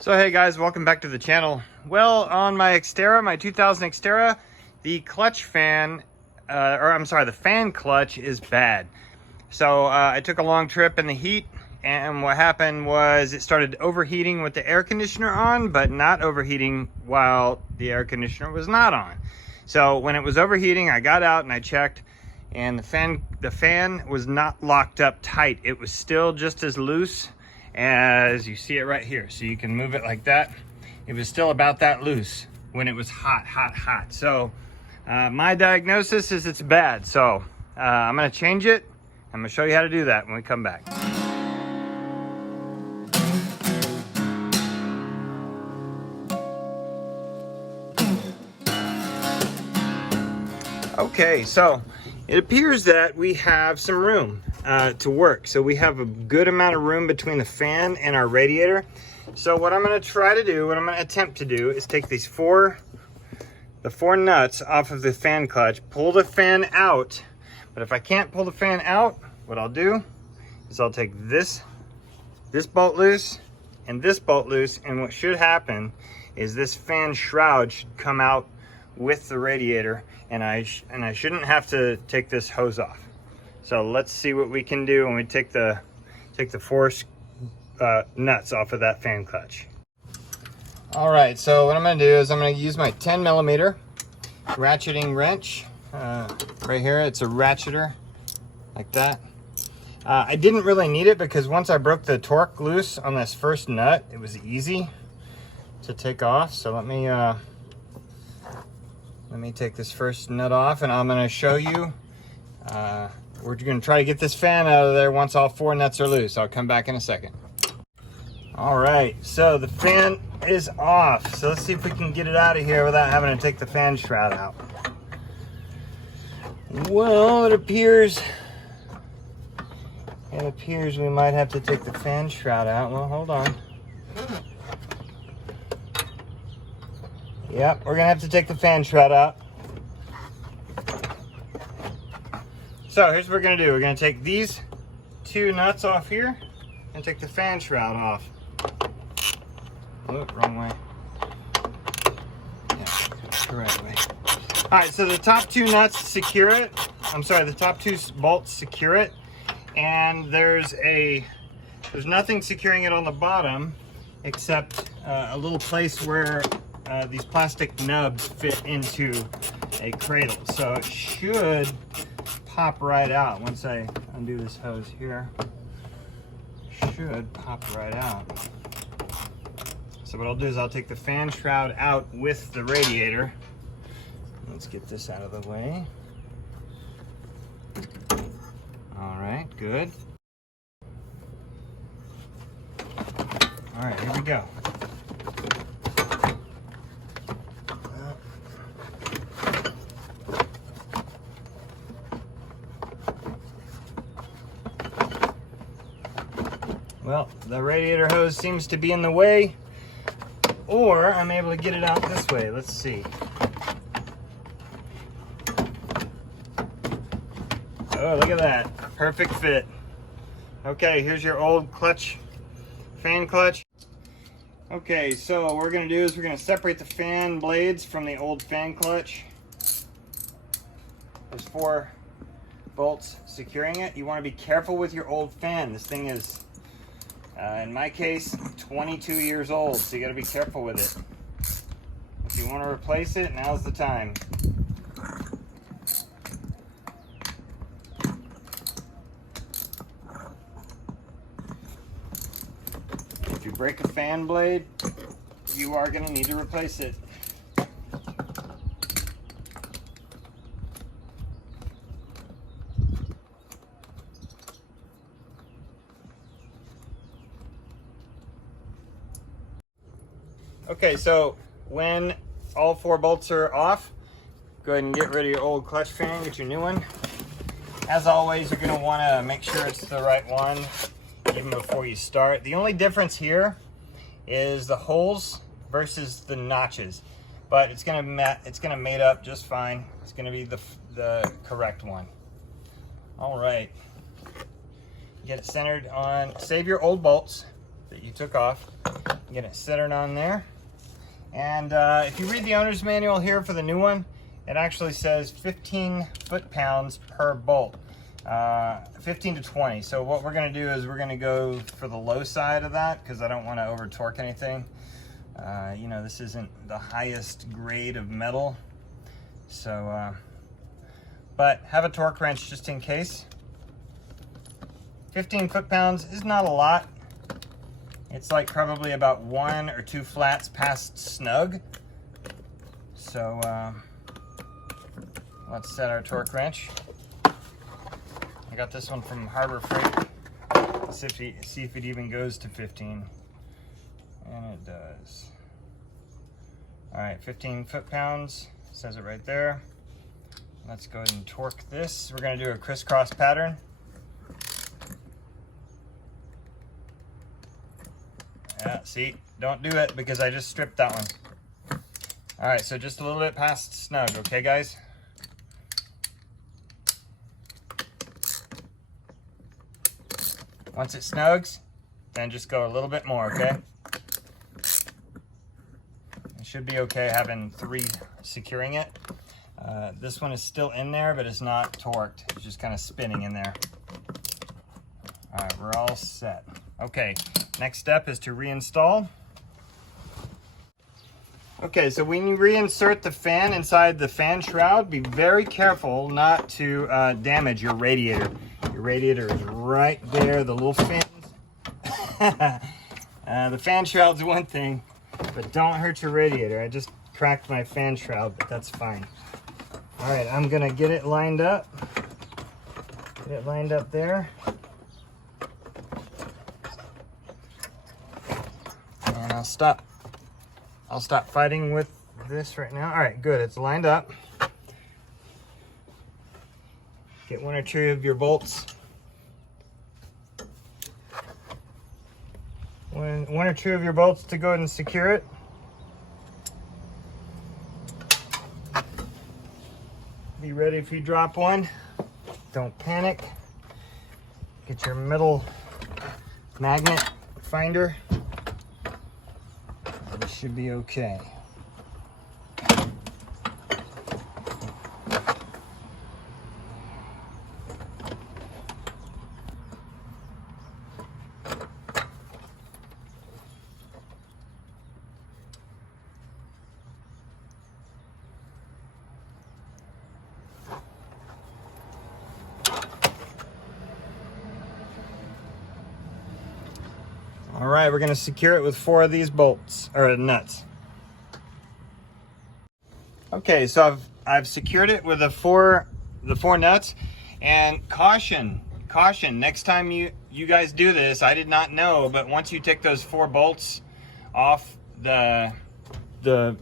So hey guys, welcome back to the channel. Well, on my Xterra, my 2000 Xterra, the clutch fan, the fan clutch is bad. So I took a long trip in the heat, and what happened was it started overheating with the air conditioner on, but not overheating while the air conditioner was not on. So when it was overheating, I got out and I checked, and the fan was not locked up tight. It was still just as loose as you see it right here. So you can move it like that. It was still about that loose when it was hot. So my diagnosis is it's bad. So I'm gonna change it. I'm gonna show you how to do that when we come back. Okay, so it appears that we have some room to work. So we have a good amount of room between the fan and our radiator. So what I'm going to try to do, what I'm going to attempt to do, is take these four nuts off of the fan clutch, pull the fan out. But if I can't pull the fan out, what I'll do is I'll take this bolt loose and this bolt loose, and what should happen is this fan shroud should come out with the radiator, and I shouldn't have to take this hose off. So let's see what we can do when we take the four nuts off of that fan clutch. All right, so what I'm gonna do is I'm gonna use my 10mm ratcheting wrench. Right here, it's a ratcheter, like that. I didn't really need it because once I broke the torque loose on this first nut, it was easy to take off. So let me take this first nut off, and I'm gonna show you. We're gonna try to get this fan out of there once all four nuts are loose. I'll come back in a second. All right, so the fan is off. So let's see if we can get it out of here without having to take the fan shroud out. Well, it appears we might have to take the fan shroud out. Well, hold on. Yep, we're gonna have to take the fan shroud out. So here's what we're gonna do. We're gonna take these two nuts off here and take the fan shroud off. Oh, wrong way. Yeah, correct way. All right, so the top two nuts secure it. The top two bolts secure it. And there's nothing securing it on the bottom except a little place where these plastic nubs fit into a cradle. So it should pop right out once I undo this hose here. Should pop right out. So what I'll do is I'll take the fan shroud out with the radiator. Let's get this out of the way. All right, good. All right, here we go. Well, the radiator hose seems to be in the way, or I'm able to get it out this way. Let's see. Oh, look at that. Perfect fit. Okay, here's your old clutch, fan clutch. Okay, so what we're gonna do is we're gonna separate the fan blades from the old fan clutch. There's four bolts securing it. You wanna be careful with your old fan. This thing is, in my case, 22 years old, so you gotta be careful with it. If you wanna replace it, now's the time. If you break a fan blade, you are gonna need to replace it. Okay, so when all four bolts are off, go ahead and get rid of your old clutch fan, get your new one. As always, you're gonna wanna make sure it's the right one even before you start. The only difference here is the holes versus the notches, but it's gonna mate up just fine. It's gonna be the correct one. All right, get it centered on, save your old bolts that you took off. get it centered on there. And if you read the owner's manual here for the new one, it actually says 15 foot-pounds per bolt, 15 to 20. So what we're going to do is we're going to go for the low side of that because I don't want to over torque anything. You know, this isn't the highest grade of metal, so but have a torque wrench just in case. 15 foot-pounds is not a lot. It's like probably about 1 or 2 flats past snug. So let's set our torque wrench. I got this one from Harbor Freight. Let's see if it even goes to 15. And it does. All right, 15 foot-pounds, says it right there. Let's go ahead and torque this. We're gonna do a crisscross pattern. Yeah, see, don't do it because I just stripped that one. All right, so just a little bit past snug, okay, guys? Once it snugs, then just go a little bit more, okay? It should be okay having 3 securing it. This one is still in there, but it's not torqued. It's just kind of spinning in there. All right, we're all set. Okay, next step is to reinstall. Okay, so when you reinsert the fan inside the fan shroud, be very careful not to damage your radiator. Your radiator is right there, the little fins. The fan shroud's one thing, but don't hurt your radiator. I just cracked my fan shroud, but that's fine. All right, I'm gonna get it lined up. Get it lined up there. And I'll stop fighting with this right now. All right, good, it's lined up. Get 1 or 2 of your bolts. One or 2 of your bolts to go ahead and secure it. Be ready if you drop one. Don't panic. Get your metal magnet finder. This should be okay. All right, we're gonna secure it with 4 of these bolts, or nuts. Okay, so I've secured it with the four nuts, and caution, next time you guys do this, I did not know, but once you take those 4 bolts off the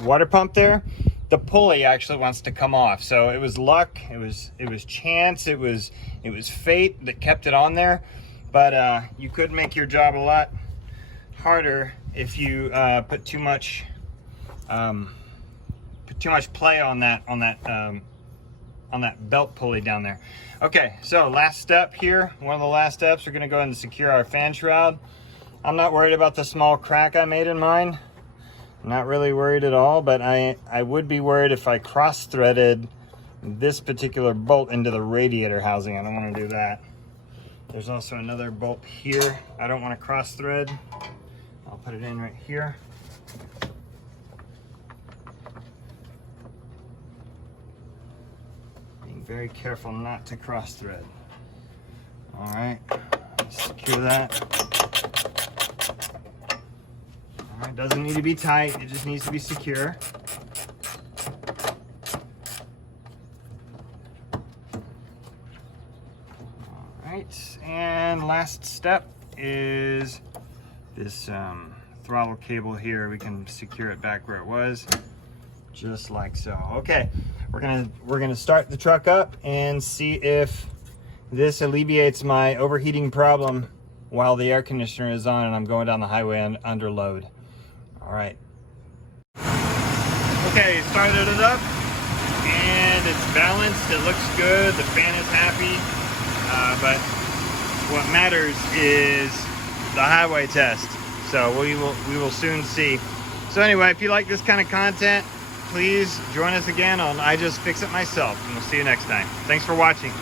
water pump there, the pulley actually wants to come off. So it was luck, it was chance, it was fate that kept it on there, but you could make your job a lot harder if you put too much play on that belt pulley down there. Okay, so last step here, one of the last steps, we're gonna go ahead and secure our fan shroud. I'm not worried about the small crack I made in mine. I'm not really worried at all, but I would be worried if I cross-threaded this particular bolt into the radiator housing. I don't want to do that. There's also another bolt here I don't want to cross-thread. I'll put it in right here. Being very careful not to cross thread. All right, secure that. All right, doesn't need to be tight, it just needs to be secure. All right, and last step is this throttle cable here. We can secure it back where it was, just like so. Okay, we're gonna start the truck up and see if this alleviates my overheating problem while the air conditioner is on and I'm going down the highway under load. All right. Okay, started it up and it's balanced. It looks good. The fan is happy, but what matters is the highway test. So we will soon see. So anyway, if you like this kind of content, please join us again on I Just Fix It Myself, and we'll see you next time. Thanks for watching.